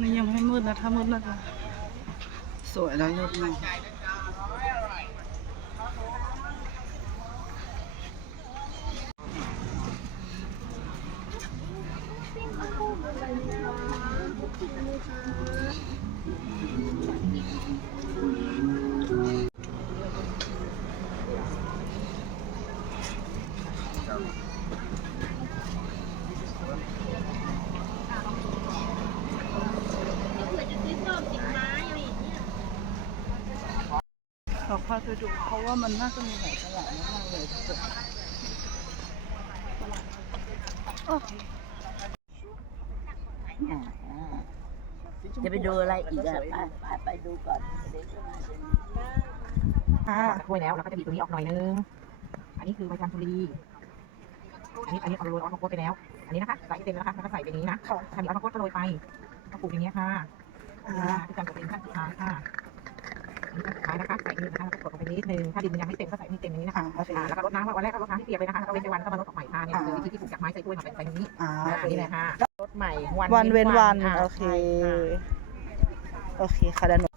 นี่ยังไม่มืดนะ ถ้ามืดแล้วจะสวยแล้วรูปหนึ งขอพาไปดูเพราะว่ามันน่าจะมีหลายตลาดมากๆเลยทุกคนโอจะไปดูอะไรอีกอะไปไปดูก่อนค่ะถ้วยแล้วเราก็จะบีบตัวนี้ออกหน่อยนึง อันนี้คือใบจามจุรีอันนี้อันนี้เอาโรยออสโมโกสไปแล้ว อันนี้นะคะใส่เต็มแล้วนะคะแล้วก็ใส่ไปนี้นะถ้ามีออสโมโกสก็โรยไปก็ปลูกอย่างนี้ค่ะอ่าที่จำเป็นขั้นสุดท้ายค่ะอันนี้ขั้นสุดท้ายนะคะ ใส่นี่ นะคะแล้วก็กดลงไปนิดนึงถ้าดินมันยังไม่เต็มก็ใส่นี่เต็มอย่างนี้นะคะอ่าโอเค อ่าแล้วก็รดน้ำวันแรกก็รดน้ำที่เปียกเลยนะคะแล้วก็เว้นไปวันก็มาลดออกใหม่ค่ะเนี่ยคือวิธีที่ปลูกจากไม้ใส่ถ้วยมาเป็นแบบนี้อ่าอ่าอันนี้เลยค่ะรดใหม่วันเว้นวันอ่าโอเค ใช่ค่ะ โอเคค่ะเดยวหนู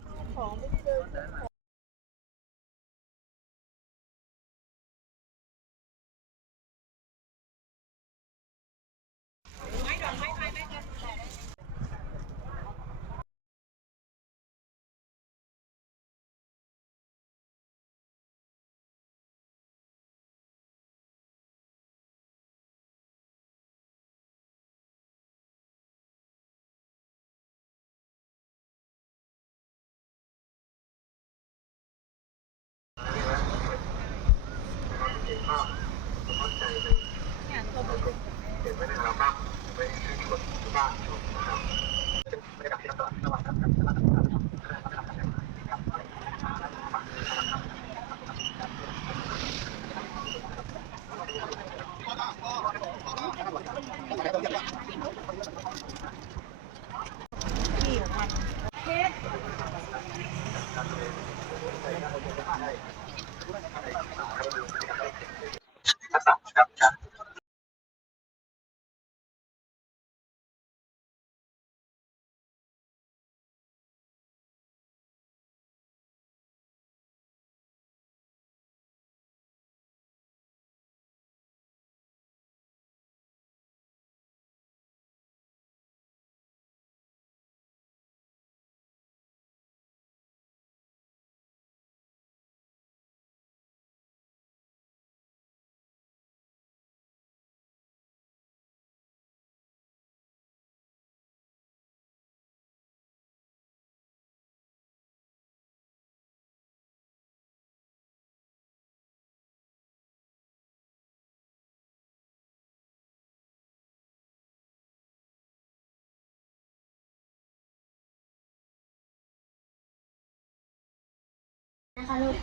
นะคะลูก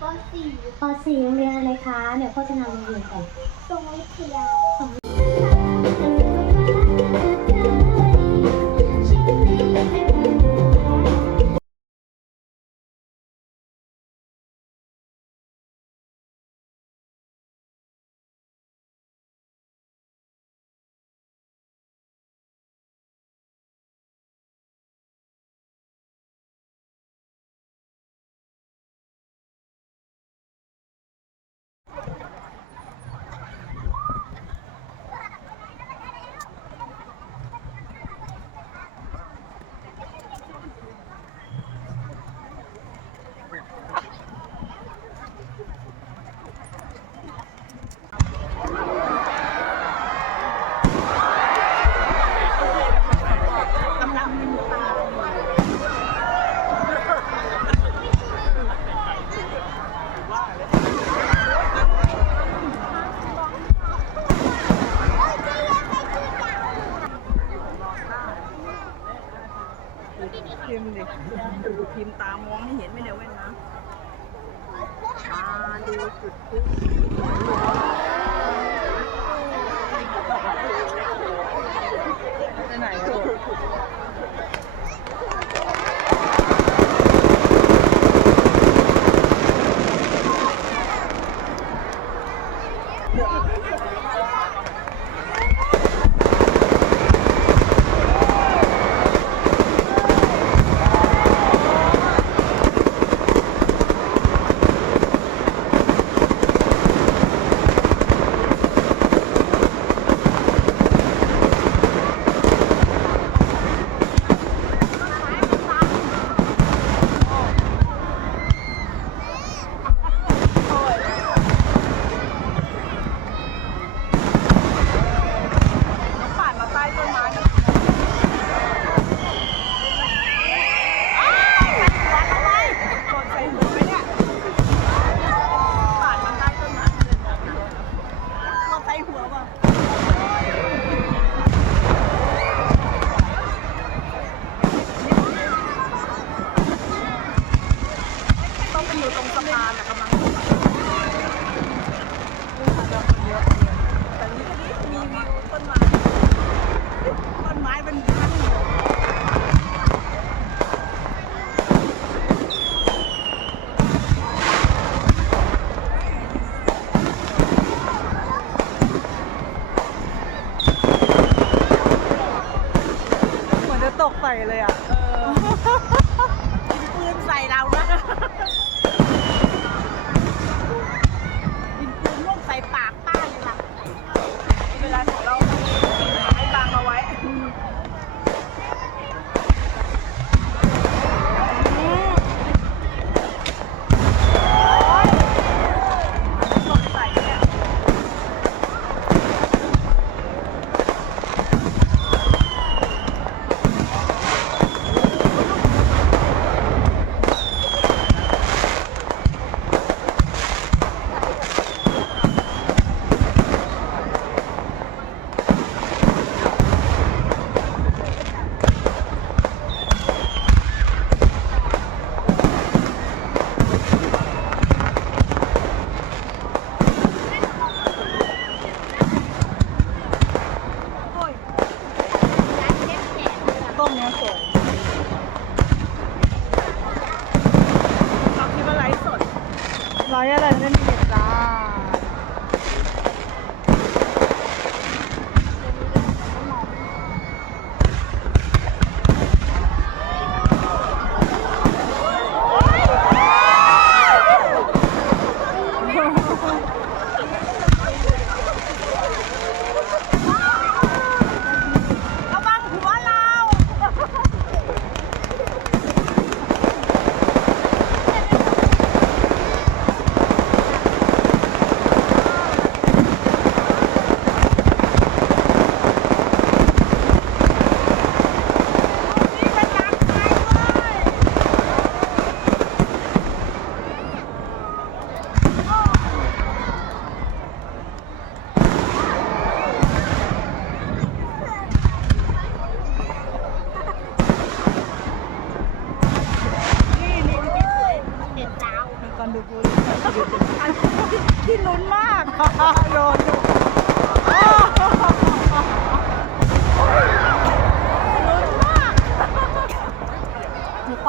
ป .4 ป .4 โรงเรียนอะไรคะ เดี๋ยวโฆษณาโรงเรียนก่อนทรงวิทยาันอยู่ตรงสะพานแต่กำลังแต่นี่มีต้นไม้ต้นไม้เป็น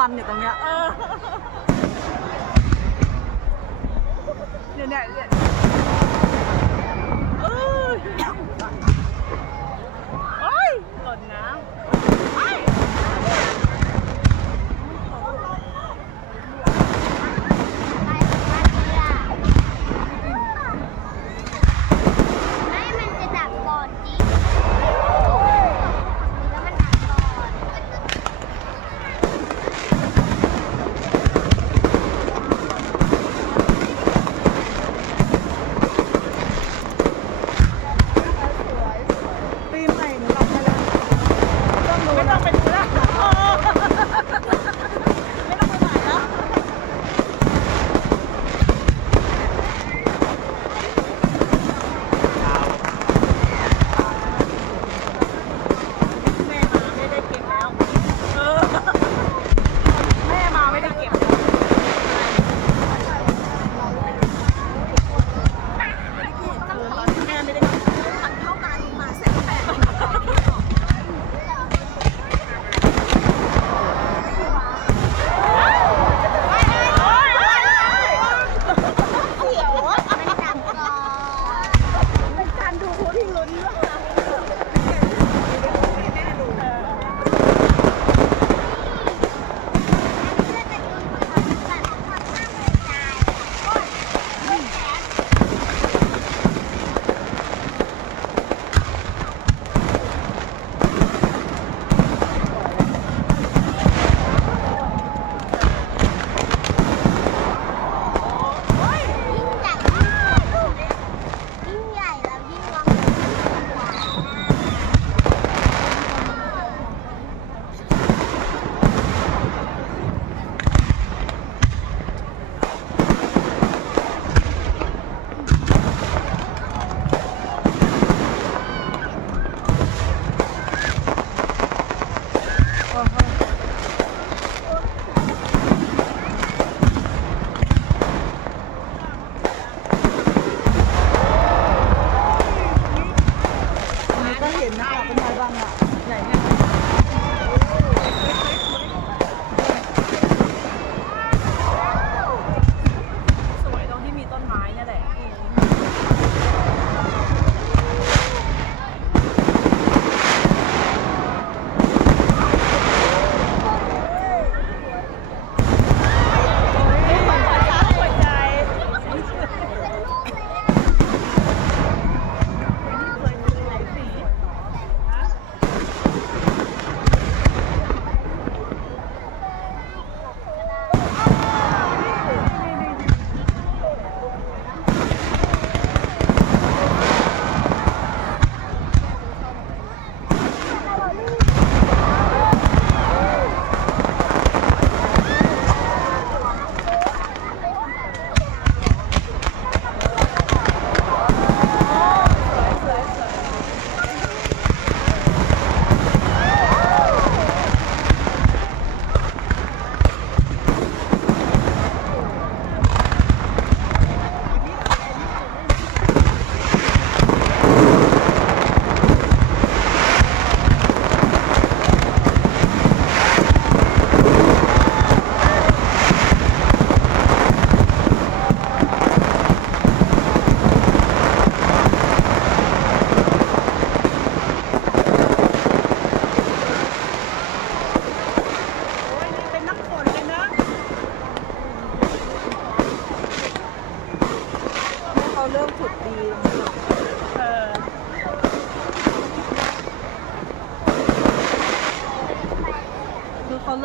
ันอยู่ตรงเนี้ยเออเนี่ยเนี่ย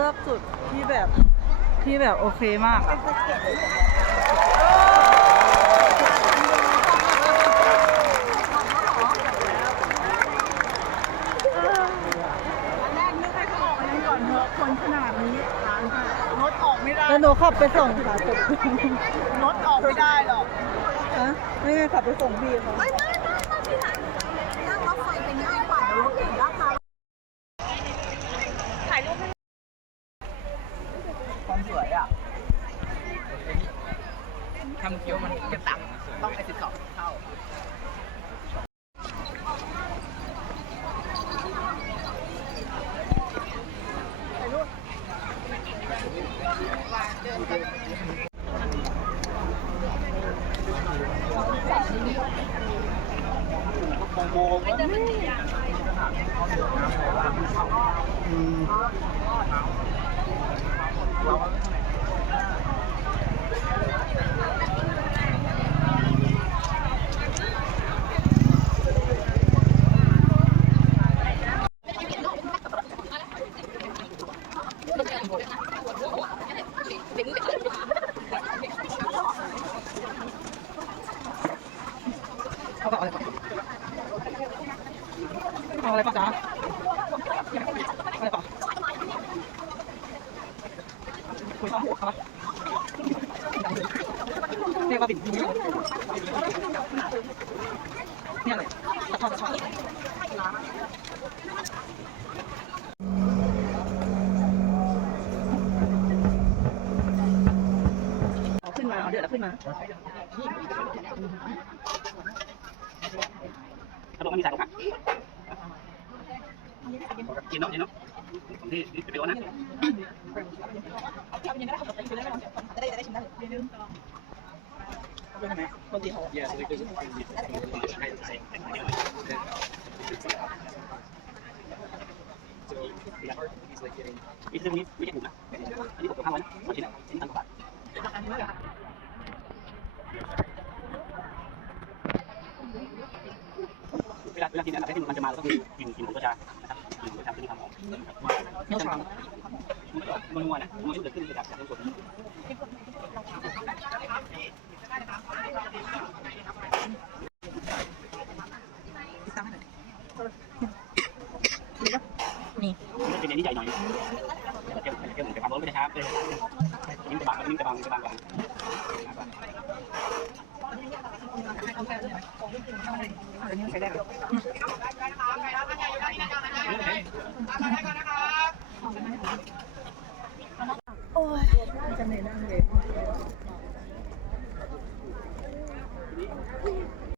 อบจุดที่แบบที่แบบโอเคมากอะแรกนึกให้เขาออกอันนั้นก่อนเถอะคนขนาดนี้ร้านค่ะรถออกไม่ได้แล้วหนูขับไปส่งค่ะจบรถออกไม่ได้หรอกฮะไม่ไงขับไปส่งพี่เขา เรียกว่าบิดเนี่ยเลยตะทอนตะทอนเอาขึ้นมาเอาเดือดแล้วขึ้นมาขนมมันมีใส่ลงอะกินเนาะกินเนาะนี่นี่เป็นโอนะ คนตีเขาอีกซึ่งนี้ไม่ใช่ถูกนะอันนี้ผมทำไว้นะชิ้นอะชิ้นพันกว่าบาทเวลาเวลากินอันดับแรกที่มันจะมาก็คือกลิ่นกลิ่นของตัวชานะครับกลิ่นของตัวชาที่มีความหอมเนื้อชามันก็มันนัวนะมันก็เกิดขึ้นจากจากต้นสดนี่มั นี่จะเป็นอันนี้ใหญ่หน่อยเกี่ยวเกี่ยวกับความร้อนไม่ได้ช้าเลยนิ่มจะบังนิ่มจะบังจะบางก่อนใช้ได้